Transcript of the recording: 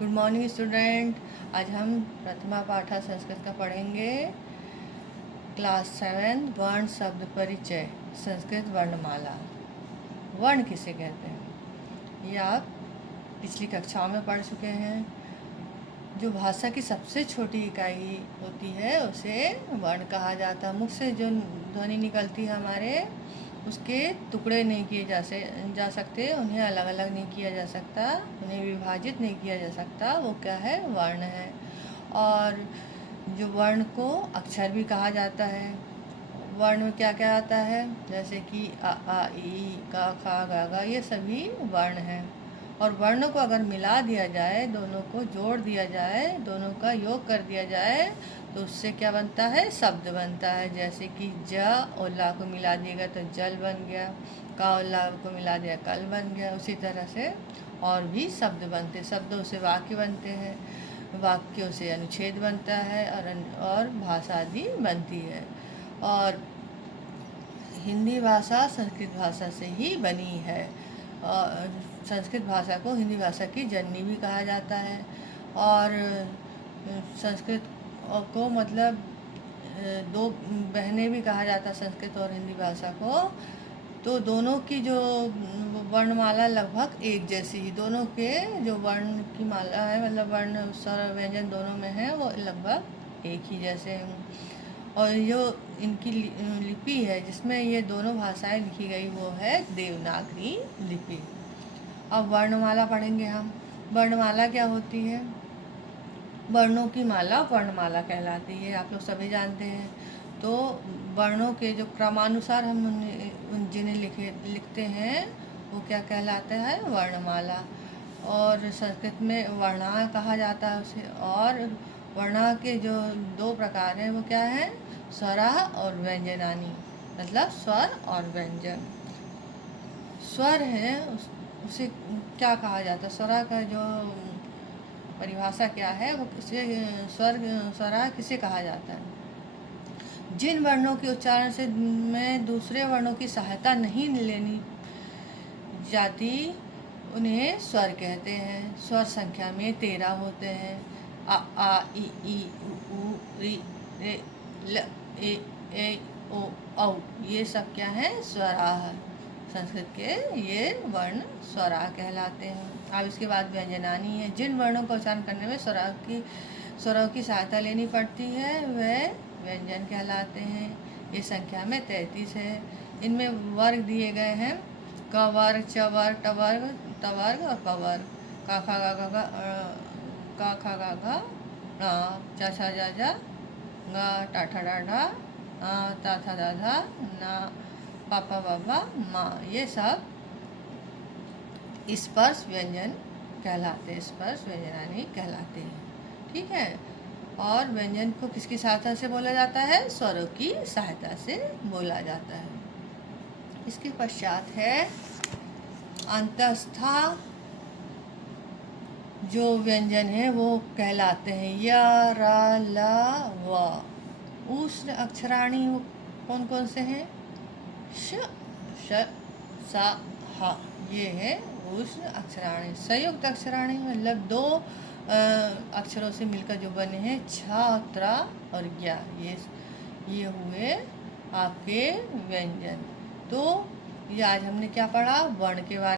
Good morning student. आज हम प्रथमा पाठा संस्कृत का पढ़ेंगे। क्लास 7 वर्ण शब्द परिचय संस्कृत वर्णमाला। वर्ण किसे कहते हैं ये आप पिछली कक्षाओं में पढ़ चुके हैं। जो भाषा की सबसे छोटी इकाई होती है उसे वर्ण कहा जाता है। मुख से जो ध्वनि निकलती है हमारे, उसके टुकड़े नहीं किए जा सकते, उन्हें अलग अलग नहीं किया जा सकता, उन्हें विभाजित नहीं किया जा सकता। वो क्या है? वर्ण है। और जो वर्ण को अक्षर भी कहा जाता है। वर्ण में क्या क्या आता है? जैसे कि अ आ ई का खा गा गा, ये सभी वर्ण हैं। और वर्णों को अगर मिला दिया जाए, दोनों को जोड़ दिया जाए, दोनों का योग कर दिया जाए तो उससे क्या बनता है? शब्द बनता है। जैसे कि ज और ला को मिला दिएगा तो जल बन गया, का और ला को मिला दिया कल बन गया। उसी तरह से और भी शब्द बनते, शब्दों से वाक्य बनते हैं, वाक्यों से अनुच्छेद बनता है और भाषा आदि बनती है। और हिंदी भाषा संस्कृत भाषा से ही बनी है। और संस्कृत भाषा को हिंदी भाषा की जननी भी कहा जाता है। और संस्कृत को मतलब दो बहनें भी कहा जाता है, संस्कृत और हिंदी भाषा को। तो दोनों की जो वर्णमाला लगभग एक जैसी ही, दोनों के जो वर्ण की माला है, मतलब वर्ण स्वर व्यंजन दोनों में है, वो लगभग एक ही जैसे हैं। और जो इनकी लिपि है जिसमें ये दोनों भाषाएं लिखी गई, वो है देवनागरी लिपि। अब वर्णमाला पढ़ेंगे हम। वर्णमाला क्या होती है? वर्णों की माला वर्णमाला कहलाती है, आप लोग सभी जानते हैं। तो वर्णों के जो क्रमानुसार हम जिन्हें लिखते हैं वो क्या कहलाता है? वर्णमाला। और संस्कृत में वर्णा कहा जाता है उसे। और वर्णा के जो दो प्रकार हैं वो क्या है? स्वरा और व्यंजनानी, मतलब स्वर और व्यंजन। स्वर है उसे क्या कहा जाता है? स्वरा का जो परिभाषा क्या है, वो किसे स्वरा किसे कहा जाता है? जिन वर्णों के उच्चारण से में दूसरे वर्णों की सहायता नहीं लेनी जाती उन्हें स्वर कहते हैं। स्वर संख्या में 13 होते हैं। आ ई उ री रे ल ए ओ औ, ये सब क्या है? स्वराह। संस्कृत के ये वर्ण स्वरा कहलाते हैं। अब इसके बाद व्यंजनानी है। जिन वर्णों का उच्चारण करने में स्वरों की सहायता लेनी पड़ती है वह व्यंजन कहलाते हैं। ये संख्या में 33 है। इनमें वर्ग दिए गए हैं: क वर्ग, च वर्ग, ट वर्ग, त वर्ग और प वर्ग। का खा गा गा का खा गा घा, चा छा जा जा, गा टा ठा डा ढा, ता था दा धा, ना पापा बाबा माँ, ये सब स्पर्श व्यंजन कहलाते हैं, स्पर्श व्यंजनानी कहलाते हैं। ठीक है। और व्यंजन को किसकी सहायता से बोला जाता है? स्वरों की सहायता से बोला जाता है। इसके पश्चात है अंतस्था। जो व्यंजन है वो कहलाते हैं य, र, ल, व। उष्ण अक्षराणी कौन कौन से हैं? श, श, सा, ह, ये है उष्ण अक्षराणी। संयुक्त अक्षराणी मतलब दो अक्षरों से मिलकर जो बने हैं, छ, त्र और ज्ञ, ये हुए आपके व्यंजन। तो ये आज हमने क्या पढ़ा? वर्ण के बारे